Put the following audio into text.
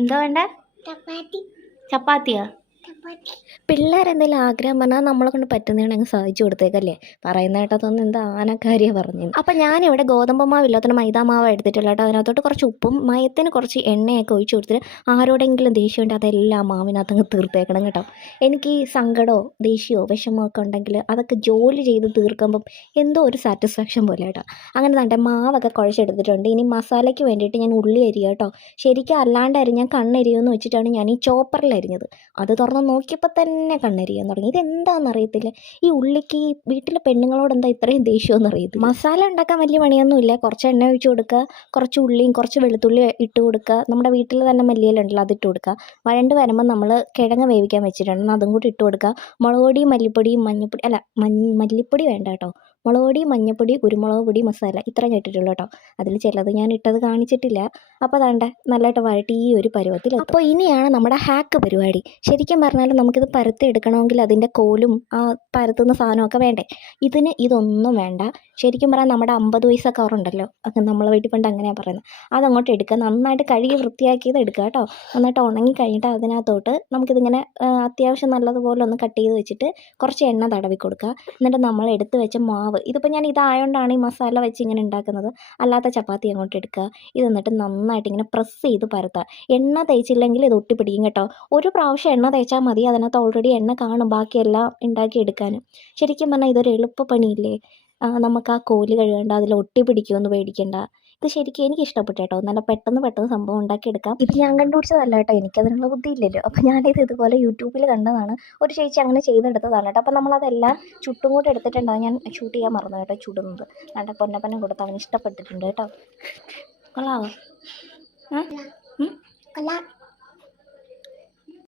എന്താ വേണ്ടേ? ചപ്പാത്തിയാ? പിള്ളേരെന്തെങ്കിലും ആഗ്രഹം പറഞ്ഞാൽ നമ്മളെ കൊണ്ട് പറ്റുന്നതാണ് അങ്ങ് സാധിച്ചു കൊടുത്തേക്കല്ലേ. പറയുന്ന കേട്ടതൊന്നും എന്താ ആനക്കാരിയാണ് പറഞ്ഞു. അപ്പം ഞാനിവിടെ ഗോതമ്പ് മാവില്ലാത്തതിന് മൈദാ മാവ് എടുത്തിട്ടുള്ള കേട്ടോ. അതിനകത്തോട്ട് കുറച്ച് ഉപ്പും മയത്തിന് കുറച്ച് എണ്ണയൊക്കെ ഒഴിച്ച് കൊടുത്തിട്ട് ആരോടെങ്കിലും ദേഷ്യമുണ്ട് അതെല്ലാം മാവിനകത്ത് അങ്ങ് തീർത്തേക്കണം കേട്ടോ. എനിക്ക് ഈ സങ്കടമോ ദേഷ്യമോ വിഷമോ ഒക്കെ ഉണ്ടെങ്കിൽ അതൊക്കെ ജോലി ചെയ്ത് തീർക്കുമ്പം എന്തോ ഒരു സാറ്റിസ്ഫാക്ഷൻ പോലെ കേട്ടോ. അങ്ങനെ തന്നെ മാവൊക്കെ കുഴച്ചെടുത്തിട്ടുണ്ട്. ഇനി മസാലയ്ക്ക് വേണ്ടിയിട്ട് ഞാൻ ഉള്ളി അരിയുക കേട്ടോ. ശരിക്കും അല്ലാണ്ട് അരിഞ്ഞാൽ കണ്ണരിയുമെന്ന് വെച്ചിട്ടാണ് ഞാൻ ഈ ചോപ്പറിൽ അരിഞ്ഞത്. അത് തുറന്ന് നോക്കിയപ്പോൾ തന്നെ കണ്ണരിയാൻ തുടങ്ങി. ഇതെന്താണെന്നറിയത്തില്ല, ഈ ഉള്ളിക്ക് ഈ വീട്ടിലെ പെണ്ണുങ്ങളോട് എന്താ ഇത്രയും ദേഷ്യമെന്ന് അറിയത്തില്ല. മസാല ഉണ്ടാക്കാൻ വലിയ പണിയൊന്നുമില്ല. കുറച്ച് എണ്ണ ഒഴിച്ച് കൊടുക്കുക, കുറച്ച് ഉള്ളിയും കുറച്ച് വെളുത്തുള്ളി ഇട്ട് കൊടുക്കുക, നമ്മുടെ വീട്ടിൽ തന്നെ മല്ലിയിലുണ്ടല്ലോ അതിട്ട് കൊടുക്കുക. വഴണ്ട് വരുമ്പോൾ നമ്മൾ കിഴങ്ങ് വേവിക്കാൻ വെച്ചിട്ടുണ്ട്, അതും കൂടി ഇട്ട് കൊടുക്കുക. മുളക് പൊടിയും മല്ലിപ്പൊടിയും മഞ്ഞൾപ്പൊടി അല്ല മല്ലിപ്പൊടി വേണ്ട കേട്ടോ, മുളക് പൊടി മഞ്ഞൾപ്പൊടി കുരുമുളക് പൊടി മസാല ഇത്രയും ഇട്ടിട്ടുള്ളൂ കേട്ടോ. അതിൽ ചിലത് ഞാൻ ഇട്ടത് കാണിച്ചിട്ടില്ല. അപ്പോൾ അതാണ്ട് നല്ലതായിട്ട് വഴട്ടി ഈ ഒരു പരുവത്തിൽ. അപ്പോൾ ഇനിയാണ് നമ്മുടെ ഹാക്ക് പരിപാടി. ശരിക്കും പറഞ്ഞാൽ നമുക്കിത് പരത്തി എടുക്കണമെങ്കിൽ അതിൻ്റെ കോലും ആ പരത്തുന്ന സാധനമൊക്കെ വേണ്ടേ. ഇതിന് ഇതൊന്നും വേണ്ട. ശരിക്കും പറഞ്ഞാൽ നമ്മുടെ 50 പൈസ കവറുണ്ടല്ലോ, അത് നമ്മളെ വീട്ടിൽ പണ്ട് അങ്ങനെയാണ് പറയുന്നത്, അതങ്ങോട്ട് എടുക്കുക. നന്നായിട്ട് കഴുകി വൃത്തിയാക്കിയത് എടുക്കുക കേട്ടോ. നന്നായിട്ട് ഉണങ്ങി കഴിഞ്ഞിട്ട് അതിനകത്തോട്ട് നമുക്കിതിങ്ങനെ അത്യാവശ്യം നല്ലതുപോലെ ഒന്ന് കട്ട് ചെയ്ത് വെച്ചിട്ട് കുറച്ച് എണ്ണ തടവി കൊടുക്കുക. എന്നിട്ട് നമ്മൾ എടുത്ത് വെച്ച മാവ്, ഇതിപ്പോൾ ഞാൻ ഇതായതുകൊണ്ടാണ് ഈ മസാല വെച്ച് ഇങ്ങനെ ഉണ്ടാക്കുന്നത്, അല്ലാത്ത ചപ്പാത്തി അങ്ങോട്ട് എടുക്കുക. ഇത് എന്നിട്ട് നന്നായിട്ട് ഇങ്ങനെ പ്രസ് ചെയ്ത് പരത്തുക. എണ്ണ തേച്ചില്ലെങ്കിൽ ഇത് ഒട്ടിപ്പിടിക്കും കേട്ടോ. ഒരു പ്രാവശ്യം എണ്ണ തേച്ചാൽ മതി, അതിനകത്ത് ഓൾറെഡി എണ്ണ കാണും ബാക്കിയെല്ലാം ഉണ്ടാക്കിയെടുക്കാനും. ശരിക്കും പറഞ്ഞാൽ ഇതൊരു എളുപ്പപ്പണിയില്ലേ. നമുക്ക് ആ കോല് കഴുകേണ്ട, അതിൽ ഒട്ടി പിടിക്കുമെന്ന് പേടിക്കേണ്ട. ഇത് ശരിക്കും എനിക്ക് ഇഷ്ടപ്പെട്ടു കേട്ടോ. നല്ല പെട്ടെന്ന് സംഭവം ഉണ്ടാക്കിയെടുക്കാം. ഇത് ഞാൻ കണ്ടുപിടിച്ചതല്ല കേട്ടോ, എനിക്കതിനുള്ള ബുദ്ധിയില്ലല്ലോ. അപ്പോൾ ഞാനിത് ഇതുപോലെ യൂട്യൂബിൽ കണ്ടതാണ്. ഒരു ചേച്ചി അങ്ങനെ ചെയ്തെടുത്തതാണ് കേട്ടോ. അപ്പോൾ നമ്മളതെല്ലാം ചുട്ടും കൂടെ എടുത്തിട്ടുണ്ട്. അത് ഞാൻ ഷൂട്ട് ചെയ്യാൻ മറന്നു കേട്ടോ ചുടുന്നത്. നല്ല പൊന്നപ്പനം കൊടുത്ത് അവന് ഇഷ്ടപ്പെട്ടിട്ടുണ്ട് കേട്ടോ. കൊള്ളാവോ?